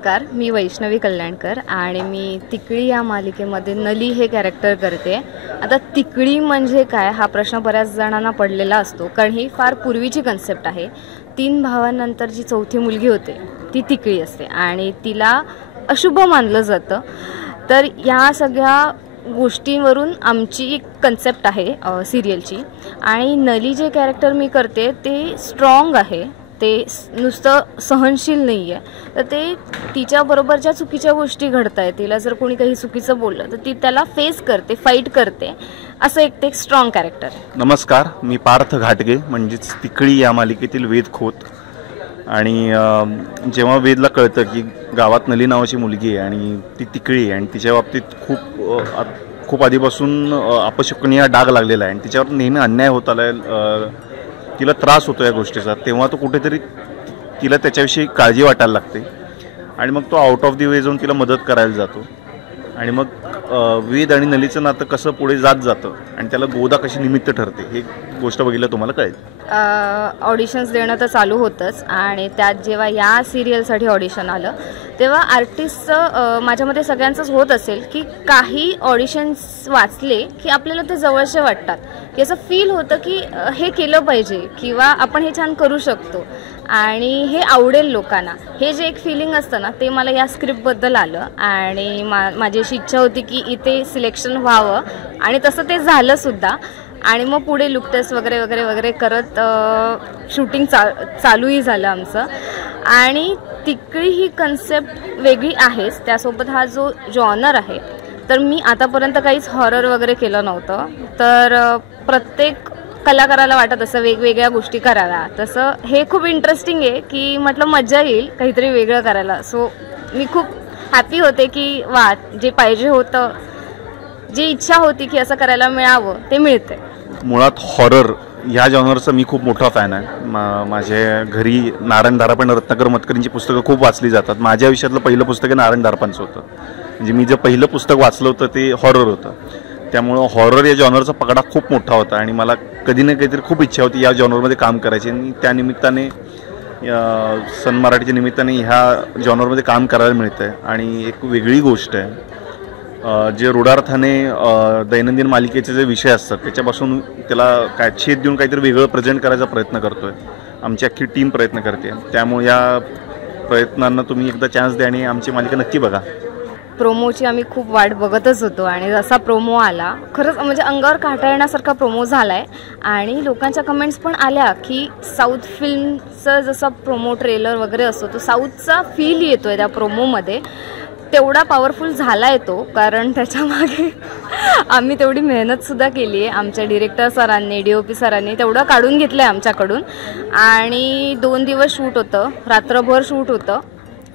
नमस्कार, मी वैष्णवी कल्याणकर आणि मी तिकडी या मालिकेमध्ये नली हे कॅरेक्टर करते. आता तिकडी म्हणजे काय हा प्रश्न बऱ्याच जणांना पडलेला असतो, कारण ही फार पूर्वीची कन्सेप्ट आहे. 3 भावांनंतर जी चौथी मुलगी होते ती तिकडी असते आणि तिला अशुभ मानलं जातं. तर या सगळ्या गोष्टींवरून आमची एक कन्सेप्ट आहे सिरियलची. आणि नली जे कॅरेक्टर मी करते ते स्ट्रॉंग आहे, ते नुसतं सहनशील नाही आहे. तर ते तिच्याबरोबर ज्या चुकीच्या गोष्टी घडत आहेत, तिला जर कोणी काही चुकीचं बोललं तर ती त्याला फेस करते, फाईट करते, असं एक स्ट्रॉंग कॅरेक्टर. नमस्कार, मी पार्थ घाटगे म्हणजेच तिकडी या मालिकेतील वेद खोत. आणि जेव्हा वेदला कळतं की गावात नली नावाची मुलगी आहे आणि ती तिकडी आहे आणि तिच्या बाबतीत खूप आधीपासून अपशकुनीय डाग लागलेला आहे आणि तिच्यावर नेहमी अन्याय होत आला आहे, तिला त्रास होतो या गोष्टीचा, तेव्हा तो कुठेतरी तिला त्याच्याविषयी काळजी वाटायला लागते आणि मग तो आउट ऑफ दी वे जाऊन तिला मदत करायला जातो. आणि मग वेद आणि नलीचं नातं कसं पुढे जातं आणि त्याला गोदा कशी निमित्त ठरते हे गोष्ट बघितलं तुम्हाला कळेल. ऑडिशन्स देणं तर चालू होतंच आणि त्यात जेव्हा या सिरियलसाठी ऑडिशन आलं तेव्हा आर्टिस्टचं माझ्यामध्ये सगळ्यांचंच होत असेल की काही ऑडिशन्स वाचले की आपल्याला ते जवळचे वाटतात, की असं फील होतं की हे केलं पाहिजे किंवा आपण हे छान करू शकतो आणि हे आवडेल लोकांना. हे जे एक फिलिंग असतं ना ते मला या स्क्रिप्टबद्दल आलं आणि माझी अशी इच्छा होती की इथे सिलेक्शन व्हावं आणि तसं ते झालंसुद्धा. आणि मग पुढे लुक टेस्ट वगैरे वगैरे वगैरे करत शूटिंग चालूही झालं आमचं. आणि तिकडी ही कन्सेप्ट वेगळी आहेच, त्यासोबत हा जो जॉनर आहे तर मी आतापर्यंत काहीच हॉरर वगैरे केलं नव्हतं. तर प्रत्येक कलाकाराला वाटत असं वेगवेगळ्या गोष्टी कराव्या, तसं हे खूप इंटरेस्टिंग आहे की म्हटलं मजा येईल काहीतरी वेगळं करायला. सो मी खूप हॅपी होते की वा, जे पाहिजे होतं, जी इच्छा होती की असं करायला मिळावं ते मिळते. मुळात हॉरर ह्या जॉनरचा मी खूप मोठा फॅन आहे. माझ्या घरी नारायण धारापण, रत्नाकर मतकरींची पुस्तकं खूप वाचली जातात. माझ्या आयुष्यातलं पहिलं पुस्तक हे नारायण धारापांचं होतं. म्हणजे मी जे पहिलं पुस्तक वाचलं होतं ते हॉरर होतं. त्यामुळं हॉरर या जॉनरचा पगडा खूप मोठा होता आणि मला कधी ना काहीतरी खूप इच्छा होती या जॉनरमध्ये काम करायची. आणि त्यानिमित्ताने सन मराठीच्या निमित्ताने ह्या जॉनरमध्ये काम करायला मिळतं आहे. आणि एक वेगळी गोष्ट आहे, जे रूढार्थाने दैनंदिन मालिकेचे जे विषय असतात त्याच्यापासून त्याला काय छेद देऊन काहीतरी वेगळं प्रेझेंट करायचा प्रयत्न करतो आहे. आमची अख्खी टीम प्रयत्न करते. त्यामुळे या प्रयत्नांना तुम्ही एकदा चान्स द्या आणि आमची मालिका नक्की बघा. प्रोमोची आम्ही खूप वाट बघतच होतो आणि जसा प्रोमो आला खरंच म्हणजे अंगावर काटा येण्यासारखा प्रोमो झाला आहे. आणि लोकांच्या कमेंट्स पण आल्या की साऊथ फिल्मचं जसा प्रोमो ट्रेलर वगैरे असतो तो साऊथचा फील येतो आहे त्या प्रोमोमध्ये, तेवढा पॉवरफुल झाला आहे तो. कारण त्याच्यामागे आम्ही तेवढी मेहनतसुद्धा केली आहे. आमच्या डिरेक्टर सरांनी, DOP सरांनी तेवढं काढून घेतलं आहे आमच्याकडून. आणि 2 दिवस शूट होतं, रात्रभर शूट होतं.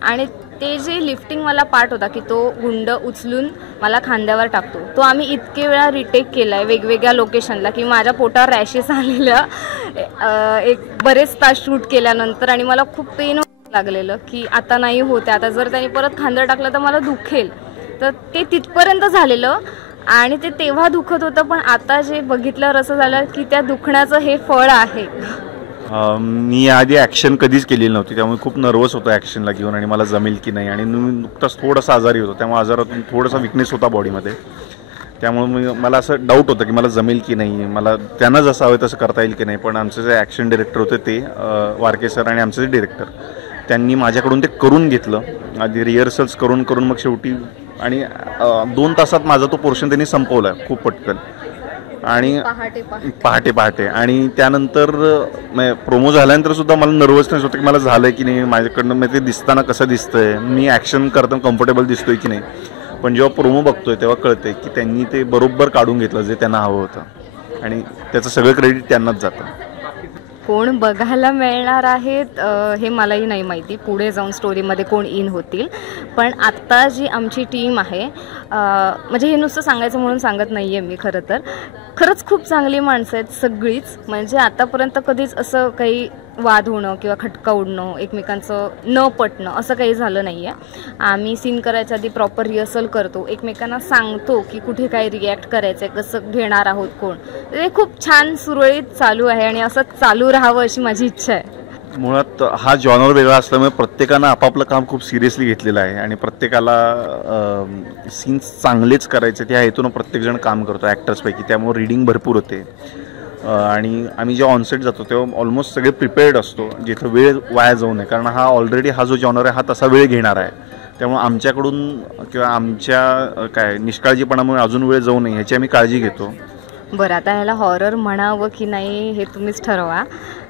आणि ते जे लिफ्टिंगवाला पार्ट होता की तो गुंड उचलून मला खांद्यावर टाकतो, तो आम्ही इतके वेळा रिटेक केला आहे वेगवेगळ्या लोकेशनला की माझ्या पोटावर रॅशेस आलेल्या एक बरेच तास शूट केल्यानंतर. आणि मला खूप पेन लागलेलं की आता नाही होते, आता जर त्यांनी परत खांदं टाकलं तर मला दुखेल. तर ते तिथपर्यंत झालेलं आणि ते तेव्हा दुखत होतं, पण आता जे बघितल्यावर असं झालं की त्या दुखण्याचं हे फळ आहे. मी आधी ॲक्शन कधीच केलेली नव्हती, त्यामुळे खूप नर्वस होतो ॲक्शनला घेऊन आणि मला जमेल की नाही. आणि मी नुकताच थोडासा आजारी होतो, त्यामुळे आजारातून थोडासा विकनेस होता बॉडीमध्ये. त्यामुळे मला असं डाऊट होतं की मला जमेल की नाही, मला त्यांना जसं हवं तसं करता येईल की नाही. पण आमचे जे ॲक्शन डिरेक्टर होते ते वारके सर आणि आमचे जे डिरेक्टर त्यांनी माझ्याकडून ते करून घेतलं. आधी रिहर्सल्स करून मग शेवटी आणि 2 तासात माझा तो पोर्शन त्यांनी संपवला खूप पटकन आणि पहाटे. आणि त्यानंतर प्रोमो झाल्यानंतर सुद्धा मला नर्वसनेस होतं की मला झालं की नाही, माझ्याकडनं मग ते दिसताना कसं दिसतंय, मी ॲक्शन करताना कम्फर्टेबल दिसतोय की नाही. पण जेव्हा प्रोमो बघतोय तेव्हा कळतंय की त्यांनी ते बरोबर काढून घेतलं जे त्यांना हवं होतं आणि त्याचं सगळं क्रेडिट त्यांनाच जातं. कोण बघायला मिळणार आहेत हे मलाही नाही माहिती, पुढे जाऊन स्टोरीमध्ये कोण इन होतील. पण आत्ता जी आमची टीम आहे, म्हणजे हे नुसतं सांगायचं म्हणून सांगत नाही आहे मी, खरंच खूप चांगली माणसं आहेत सगळीच. म्हणजे आतापर्यंत कधीच असं काही वाद होणं किंवा खटका उडणं, एकमेकांचं न पटणं असं काही झालं नाही आहे. आम्ही सीन करायच्या आधी प्रॉपर रिहर्सल करतो, एकमेकांना सांगतो की कुठे काय रिॲक्ट करायचं आहे, कसं घेणार आहोत कोण. ते खूप छान सुरळीत चालू आहे आणि असं चालू राहावं अशी माझी इच्छा आहे. मुळात हा जॉनर वेगळा असल्यामुळे प्रत्येकानं आपापलं काम खूप सिरियसली घेतलेलं आहे आणि प्रत्येकाला सीन्स चांगलेच करायचे त्या हेतून प्रत्येकजण काम करतो ॲक्टर्सपैकी, त्यामुळे रीडिंग भरपूर होते. आणि आम्ही जेव्हा ऑनसेट जातो तेव्हा ऑलमोस्ट सगळे प्रिपेअर्ड असतो, जिथं वेळ वाया जाऊ नये, कारण हा ऑलरेडी हा जो जॉनर आहे हा तसा वेळ घेणार आहे. त्यामुळे आमच्याकडून किंवा आमच्या निष्काळजीपणामुळे अजून वेळ जाऊ नये ह्याची आम्ही काळजी घेतो. बरं, आता ह्याला हॉरर म्हणावं की नाही हे तुम्हीच ठरवा.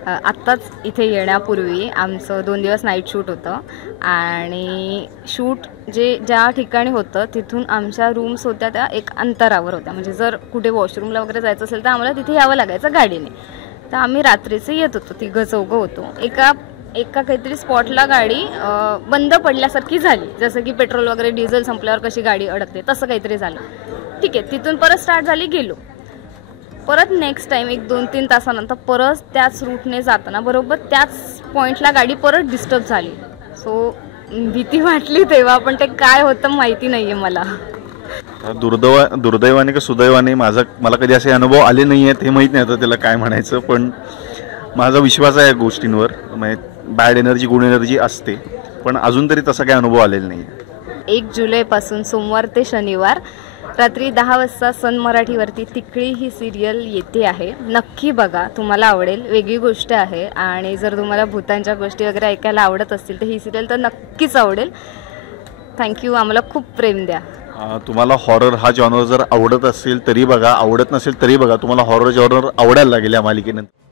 आत्ताच इथे येण्यापूर्वी आमचं 2 दिवस नाईट शूट होतं आणि शूट ज्या ठिकाणी होतं तिथून आमच्या रूम्स होत्या त्या एक अंतरावर होत्या. म्हणजे जर कुठे वॉशरूमला वगैरे जायचं असेल तर आम्हाला तिथे यावं लागायचं गाडीने. तर आम्ही रात्रीचे येत होतो, 3-4 होतो. एका काहीतरी स्पॉटला गाडी बंद पडल्यासारखी झाली, जसं की पेट्रोल वगैरे डिझेल संपल्यावर कशी गाडी अडकते तसं काहीतरी झालं. ठीक आहे, तिथून परत स्टार्ट झाली, गेलो. परत नेक्स्ट टाईम 1-2-3 तासानंतर परत त्याच रूटने जाताना बरोबर त्याच पॉईंटला गाडी परत डिस्टर्ब झाली. सो भीती वाटली तेव्हा, पण ते काय होतं माहिती नाही आहे मला. दुर्दैवाने का सुदैवाने मला कधी असे अनुभव आले नाही आहेत, हे माहीत नाही आता त्याला काय म्हणायचं. पण माझा विश्वास आहे या गोष्टींवर. म्हणजे बॅड एनर्जी गुड एनर्जी असते, पण अजून तरी तसा काही अनुभव आलेला नाही. 1 जुलैपासून सोमवार ते शनिवार रात्री 10 वाजता सन मराठीवरती तिकडी ही सिरियल येते आहे. नक्की बघा, तुम्हाला आवडेल. वेगळी गोष्ट आहे आणि जर तुम्हाला भूतांच्या गोष्टी वगैरे ऐकायला आवडत असतील तर ही सिरियल तर नक्कीच आवडेल. थँक्यू. आम्हाला खूप प्रेम द्या. तुम्हाला हॉरर हा जॉनर जर आवडत असेल तरी बघा, आवडत नसेल तरी बघा, तुम्हाला हॉरर जॉनर आवडायला लागेल या मालिकेनंतर.